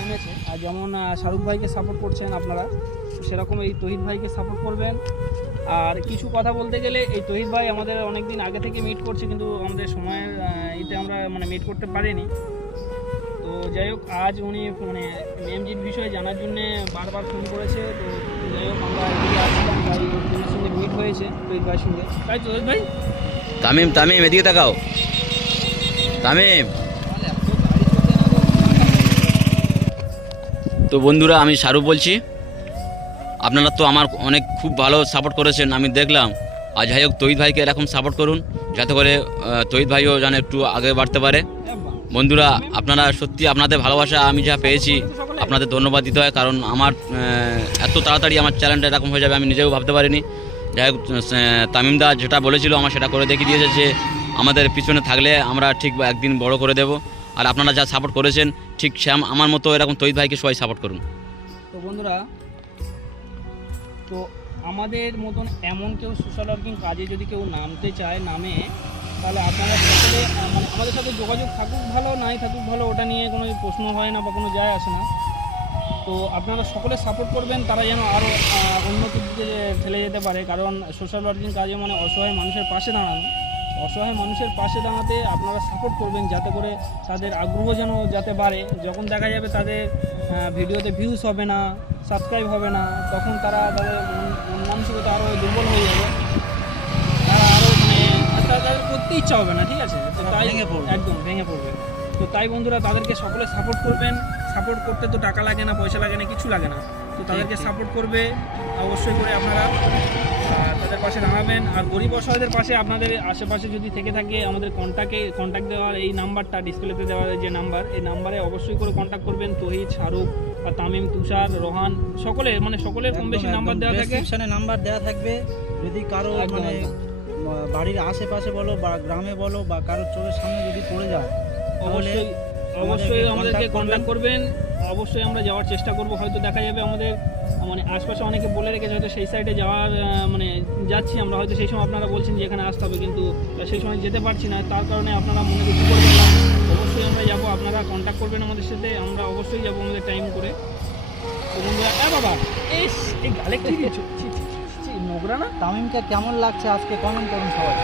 নেমেছে। আর যেমন শাহরুখ ভাইকে সাপোর্ট করছেন আপনারা, সেরকম এই তহিদ ভাইকে সাপোর্ট করবেন। আর কিছু কথা বলতে গেলে, এই তহিদ ভাই আমাদের অনেক দিন আগে থেকে মিট করছে, কিন্তু আমাদের সময়ের এটা আমরা মানে মিট করতে পারিনি। তো যাই হোক, আজ উনি মানে এমজির বিষয়ে জানার জন্য বারবার ফোন করেছে। তো যাই হোক, আমরা সঙ্গে মিট হয়েছে তহিদ ভাইয়ের সঙ্গে। তাই তহিদ ভাই? তামিম তামিম, এদিকে তাকাও। তামিম। তো বন্ধুরা আমি শাহরুখ বলছি। আপনারা তো আমার অনেক খুব ভালো সাপোর্ট করেছেন আমি দেখলাম। আর যাই হোক তৈদ ভাইকে এরকম সাপোর্ট করুন যাতে করে আহ, তৈদ ভাইও যেন একটু আগে বাড়তে পারে। বন্ধুরা আপনারা সত্যি আপনাদের ভালোবাসা আমি যা পেয়েছি আপনাদের ধন্যবাদ দিতে হয় কারণ আমার এত তাড়াতাড়ি আমার চ্যানেলটা এরকম হয়ে যাবে আমি নিজেও ভাবতে পারিনি। যাই হোক তামিমদা যেটা বলেছিল আমার সেটা করে দেখিয়ে দিয়েছে যে আমাদের পিছনে থাকলে আমরা ঠিক একদিন বড় করে দেব। আর আপনারা যা সাপোর্ট করেছেন, ঠিক শ্যাম, আমার মতো এরকম তৈরি ভাইকে সবাই সাপোর্ট করুন। তো বন্ধুরা, তো আমাদের মতন এমন কেউ সোশ্যাল ওয়ার্কিং কাজে যদি কেউ নামতে চায়, নামে, তাহলে আপনারা সকলে মানে আমাদের সাথে যোগাযোগ থাকুক ভালো, নাই থাকুক ভালো, ওটা নিয়ে কোনো প্রশ্ন হয় না বা কোনো যায় আসে না। তো আপনারা সকলে সাপোর্ট করবেন, তারা যেন আরও উন্নতির দিকে ঠেলে যেতে পারে, কারণ সোশ্যাল ওয়ার্কিং কাজে মানে অসহায় মানুষের পাশে দাঁড়ানো। অসহায় মানুষের পাশে দাঁড়াতে আপনারা সাপোর্ট করবেন যাতে করে তাদের আগ্রহ যেন যাতে বাড়ে। যখন দেখা যাবে তাদের ভিডিওতে ভিউজ হবে না সাবস্ক্রাইব হবে না তখন তারা তাদের মন- মন মানসিকতা আরও দুর্বল হয়ে যাবে। তারা আরও মানে তাদের করতে ইচ্ছা হবে না ঠিক আছে? তো তাই ভেঙে পড়বে। একদম ভেঙে পড়বে। তো তাই বন্ধুরা তাদেরকে সকলে সাপোর্ট করবেন। সাপোর্ট করতে তো টাকা লাগে না পয়সা লাগে না কিছু লাগে না। তো তাদেরকে সাপোর্ট করবে। অবশ্যই করে আপনারা তাদের পাশে দাঁড়াবেন। আর গরিব অসহায়দের পাশে আপনাদের আশেপাশে যদি থেকে থাকে আমাদের কন্ট্যাক্টে কন্ট্যাক্ট দেওয়ার এই নাম্বারটা ডিসপ্লেতে দেওয়ার যে নাম্বার এই নাম্বারে অবশ্যই করে কন্ট্যাক্ট করবেন। তহিদ শাহরুখ আর তামিম তুষার রোহান সকলে মানে সকলের কম বেশি নাম্বার দেওয়া থাকে। নাম্বার দেওয়া থাকবে। যদি কারও মানে বাড়ির আশেপাশে বলো বা গ্রামে বলো বা কারোর চোখের সামনে যদি পড়ে যায় তাহলে অবশ্যই অবশ্যই আমাদেরকে কন্ট্যাক্ট করবেন। অবশ্যই আমরা যাওয়ার চেষ্টা করব। হয়তো দেখা যাবে আমাদের মানে আশপাশে অনেকে বলে রেখেছে হয়তো সেই সাইডে যাওয়ার মানে যাচ্ছি আমরা। হয়তো সেই সময় আপনারা বলছেন যে এখানে আসতে হবে কিন্তু সেই সময় যেতে পারছি না। তার কারণে আপনারা মনে কিছু করবেন না। অবশ্যই আমরা যাব। আপনারা কন্ট্যাক্ট করবেন আমাদের সাথে। আমরা অবশ্যই যাব আমাদের টাইম করে। তো বন্ধুরা এ বাবা এই গালে কি নোংরা না? তামিমকে কেমন লাগছে আজকে? কমেন্ট করুন সবাই।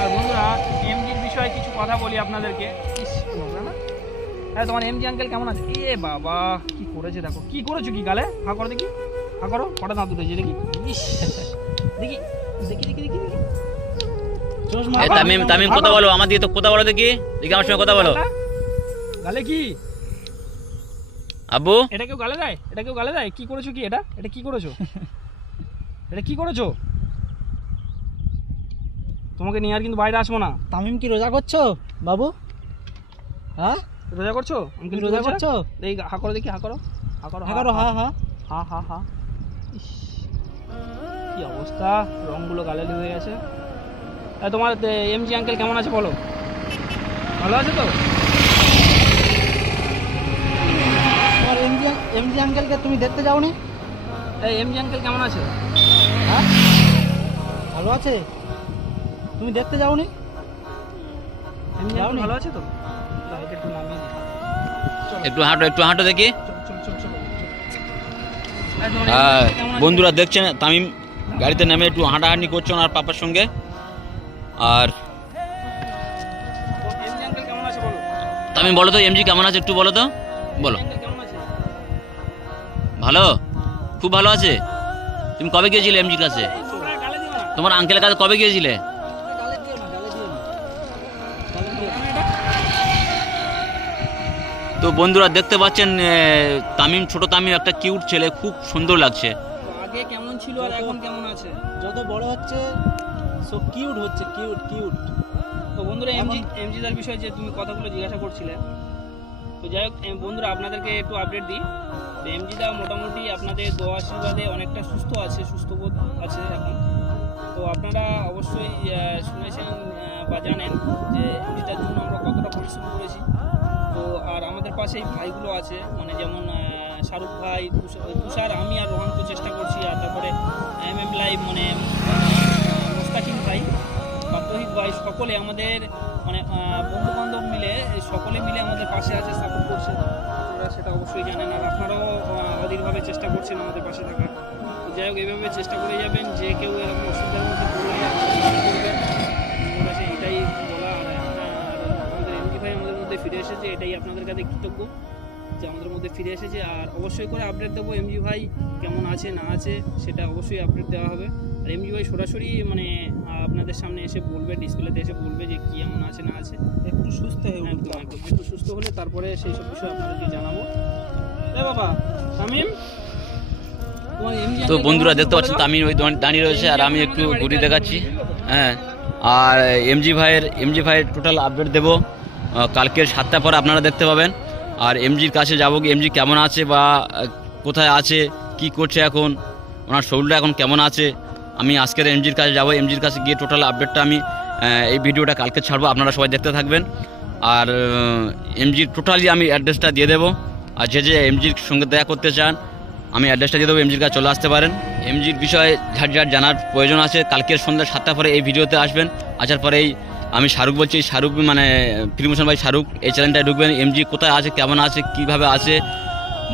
আর বন্ধুরা এমজির বিষয়ে কিছু কথা বলি আপনাদেরকে। হ্যাঁ তোমার এমজি আঙ্কেল কেমন আছে? এ বাবা কি করেছে দেখো? কি করেছ কি গালে? হা করো দেখি। হা করো কটা দাঁত উঠেছে দেখি। ইস দেখি দেখি দেখি দেখি দেখি। তামিম তামিম কথা বলো আমার দিকে তো কথা বলো দেখি। দেখি আমার সঙ্গে কথা বলো। গালে কি? আব্বু? এটা কেউ গালে দেয়? এটা কেউ গালে দেয়? কি করেছ কি এটা? এটা কি করেছ? এটা কি করেছ? তোমাকে নিয়ে আর কিন্তু বাইরে আসব না। তামিম কি রোজা করছ বাবু? হ্যাঁ? রোজা করছ? তুমি রোজা করছ? এই হা করো দেখি হা করো। হা করো হা করো হা। হা হা। হা হা কি অবস্থা? রংগুলো গালালি হয়ে গেছে। তোমার এমজি আঙ্কেল কেমন আছে বলো? ভালো আছে তো? তোমার এমজি এমজি আঙ্কেলকে তুমি দেখতে যাওনি? এই এমজি আঙ্কেল কেমন আছে? হ্যাঁ? ভালো আছে? তুমি দেখতে যাওনি? এমজি যাওনি? ভালো আছে তো? একটু নামিয়ে একটু হাঁটো একটু হাঁটো দেখি। চলো চলো চলো চলো এই তোমার হ্যাঁ? বন্ধুরা দেখছেন তামিম গাড়িতে নেমে একটু হাঁটাহাঁটি করছে ওনার পাপার সঙ্গে। আর তো এমজি আঙ্কেল কেমন আছে বলো? তামিম বলো তো এমজি কেমন আছে একটু বলো তো। বলো। ভালো? খুব ভালো আছে? তুমি কবে গিয়েছিলে এমজির কাছে? তোমার আঙ্কেলের কাছে কবে গিয়েছিলে? তো বন্ধুরা দেখতে পাচ্ছেন তামিম ছোট তামিম একটা কিউট ছেলে খুব সুন্দর লাগছে। তো আগে কেমন ছিল আর এখন কেমন আছে? যত বড় হচ্ছে সব কিউট হচ্ছে কিউট কিউট। তো বন্ধুরা এমজি এমজিদার বিষয়ে যে তুমি কথাগুলো জিজ্ঞাসা করছিলে তো যাই হোক বন্ধুরা আপনাদেরকে একটু আপডেট দিই। তো এমজিদা মোটামুটি আপনাদের দোয়া আশীর্বাদে অনেকটা সুস্থ আছে সুস্থ বোধ আছে এখন। তো আপনারা অবশ্যই শুনেছেন বা জানেন যে এমজিটার জন্য আমরা কতটা পরিশ্রম করেছি। তো আর আমাদের পাশে এই ভাইগুলো আছে মানে যেমন শাহরুখ ভাই তুষার, আমি আর রোহান তো চেষ্টা করছি, আর তারপরে এম এম লাইভ মানে মোস্তাকিম ভাই বা তহিদ ভাই, সকলে আমাদের মানে বন্ধু বান্ধব মিলে সকলে মিলে আমাদের পাশে আছে সাপোর্ট করছে। অবশ্যই জানেন, আর আপনারাও অধীরভাবে চেষ্টা করছেন আমাদের পাশে থাকার। যাই হোক এইভাবে চেষ্টা করে যাবেন, যে কেউ এরকম অসুবিধার মধ্যে পড়লে ফিরে এসেছে এটাই আপনাদের কাছে কৃতজ্ঞ যে আমাদের মধ্যে ফিরে এসেছে। আর অবশ্যই করে আপডেট দেবো এমজি ভাই কেমন আছে না আছে সেটা অবশ্যই আপডেট দেওয়া হবে। আর এমজি ভাই সরাসরি মানে আপনাদের সামনে এসে বলবে ডিসপ্লেতে এসে বলবে যে কি এমন আছে না আছে। একটু সুস্থ হয়ে একদম একদম। একটু সুস্থ হলে তারপরে সেই সব বিষয়ে আপনাদেরকে জানাব। এ বাবা তামিম? তো বন্ধুরা দেখতে পাচ্ছেন? তামিম ওই দোকানে দাঁড়িয়ে রয়েছে আর আমি একটু ঘুরি দেখাচ্ছি। হ্যাঁ আর এমজি ভাইয়ের এমজি ভাইয়ের টোটাল আপডেট দেবো। কালকের সাতটা পর আপনারা দেখতে পাবেন। আর এমজির কাছে যাব এমজি কেমন আছে বা কোথায় আছে, কি করছে এখন, ওনার শরীরটা এখন কেমন আছে, আমি আজকের এমজির কাছে যাব, এমজির কাছে গিয়ে টোটাল আপডেটটা আমি এই ভিডিওটা কালকে ছাড়বো, আপনারা সবাই দেখতে থাকবেন। আর এমজির টোটালি আমি অ্যাড্রেসটা দিয়ে দেবো। আর যে যে এমজির সঙ্গে দেখা করতে চান, আমি অ্যাড্রেসটা দিয়ে দেবো, এমজির কাছে চলে আসতে পারেন। এমজির বিষয়ে যার যার জানার প্রয়োজন আছে, কালকের সন্ধ্যা সাতটা পরে এই ভিডিওতে আসবেন, আসার পরেই আমি শাহরুখ বলছি, শাহরুখ মানে ফিল্মোশন ভাই, শাহরুখ, এই চ্যানেলটায় ঢুকবেন। এমজি কোথায় আছে, কেমন আছে, কীভাবে আছে,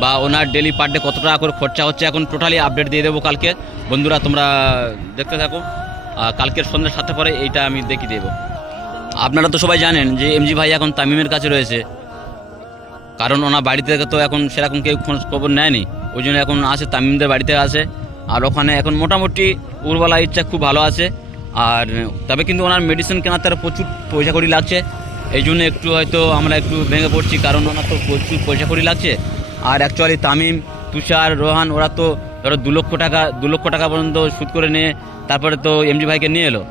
বা ওনার ডেলি পার ডে কত টাকা করে খরচা হচ্ছে, এখন টোটালি আপডেট দিয়ে দেবো কালকে। বন্ধুরা, তোমরা দেখতে থাকো। কালকের সন্ধ্যা সাতটা পরে এইটা আমি দেখিয়ে দেবো। আপনারা তো সবাই জানেন যে এমজি ভাই এখন তামিমের কাছে রয়েছে। কারণ ওনার বাড়ি থেকে তো এখন সেরকম কেউ খোঁজ খবর নেয়নি। ওই জন্য এখন আছে, তামিমদের বাড়িতে আছে। আর ওখানে এখন মোটামুটি উর্বলা ইচ্ছা খুব ভালো আছে। আর তবে কিন্তু ওনার মেডিসিন কেনার তার প্রচুর পয়সা কড়ি লাগছে। এই জন্য একটু হয়তো আমরা একটু ভেঙে পড়ছি, কারণ ওনার তো প্রচুর পয়সা কড়ি লাগছে। আর অ্যাকচুয়ালি তামিম, তুষার, রোহান, ওরা তো ধরো দু লক্ষ টাকা, দু লক্ষ টাকা পর্যন্ত সুদ করে নিয়ে তারপরে তো এমজি ভাইকে নিয়ে এলো।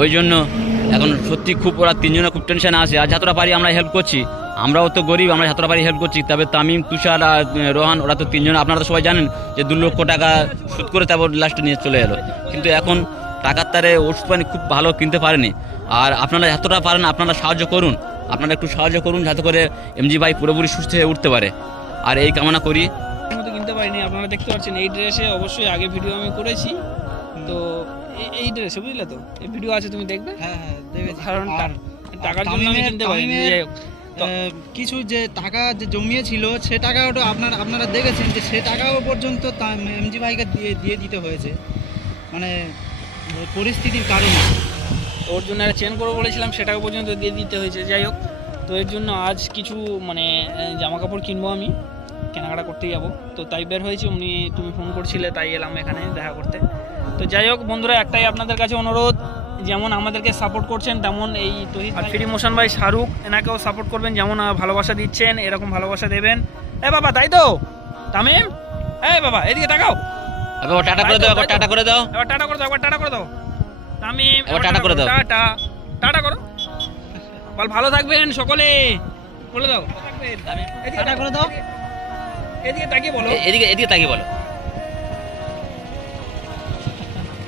ওই জন্য এখন সত্যি খুব ওরা তিনজনে খুব টেনশনে আছে। আর যতটা পারি আমরা হেল্প করছি। আমরাও তো গরিব, আমরা যতটা পারি হেল্প করছি। তবে তামিম, তুষার আর রোহান, ওরা তো তিনজন, আপনারা তো সবাই জানেন যে দু লক্ষ টাকা সুদ করে তারপর লাস্টে নিয়ে চলে এলো। কিন্তু এখন টাকার তারে ওষুধ পানি খুব ভালো কিনতে পারেনি। আর আপনারা যতটা পারেন আপনারা সাহায্য করুন। আপনারা একটু সাহায্য করুন যাতে করে এমজি ভাই পুরোপুরি সুস্থ হয়ে উঠতে পারে। আর এই কামনা করি। মতো কিনতে পারিনি আপনারা দেখতে পাচ্ছেন এই ড্রেসে অবশ্যই আগে ভিডিও আমি করেছি। তো এই- এই ড্রেসে বুঝলে তো? এই ভিডিও আছে তুমি দেখবে? হ্যাঁ হ্যাঁ কারণ টাকার জন্য আমি কিনতে পারিনি কিছু যে টাকা যে জমিয়েছিল সে টাকাটা আপনারা আপনারা দেখেছেন যে সে টাকাও পর্যন্ত এমজি ভাইকে দিয়ে দিয়ে দিতে হয়েছে। মানে পরিস্থিতির কারণে। ওর জন্য একটা চেন করব বলেছিলাম সেটাও পর্যন্ত দিয়ে দিতে হয়েছে যাই হোক। তো এর জন্য আজ কিছু মানে জামা কাপড় কিনবো আমি কেনাকাটা করতে যাব। তো তাই বের হয়েছি উনি তুমি ফোন করছিলে তাই এলাম এখানে দেখা করতে। তো যাই হোক বন্ধুরা একটাই আপনাদের কাছে অনুরোধ যেমন আমাদেরকে সাপোর্ট করছেন তেমন এই তহিদ আর ফ্রি মোশন ভাই শাহরুখ এনাকেও সাপোর্ট করবেন যেমন ভালোবাসা দিচ্ছেন এরকম ভালোবাসা দেবেন। এ বাবা তাই তো? তামিম? এই বাবা এদিকে তাকাও। এবার টাটা করে দাও এবার টাটা করে দাও। এবার টাটা করে দাও একবার টাটা করে দাও। তামিম এবার টাটা করে দাও। টাটা। টাটা করো। বল ভালো থাকবেন সকলে। বলে দাও। এদিকে টাটা করে দাও। এদিকে তাকিয়ে বলো। এদিকে এদিকে তাকিয়ে বলো।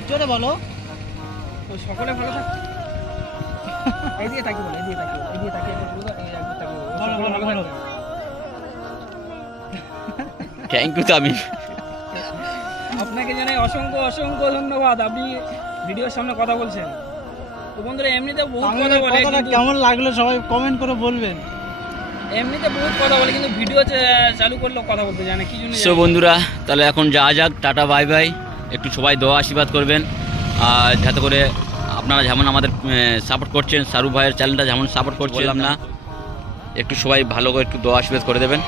জোরে বলো। সকলে ভালো থাক এদিকে তাকিয়ে বলো এদিকে তাকিয়ে বলো এদিকে তাকিয়ে একবার বলে একবার তাকিয়ে বলো। বলো, বলো। থ্যাংক ইউ তামিম আপনাকে জানাই অসংখ্য অসংখ্য ধন্যবাদ। আপনি ভিডিওর সামনে কথা বলছেন। তো বন্ধুরা এমনিতে বহুত কথা বলে কেমন লাগল সবাই কমেন্ট করে বলবেন। এমনিতে বহুত কথা বলে কিন্তু ভিডিও চালু করলেও কথা বলতে জানে কি জন্য সো বন্ধুরা তাহলে এখন যা যাক টাটা বাই বাই একটু সবাই দোয়া আশীর্বাদ করবেন। আর যাতে করে আপনারা যেমন আমাদের সাপোর্ট করছেন শাহরুখ ভাইয়ের চ্যানেলটা যেমন সাপোর্ট করছিলাম না একটু সবাই ভালো করে একটু দোয়া আশীর্বাদ করে দেবেন।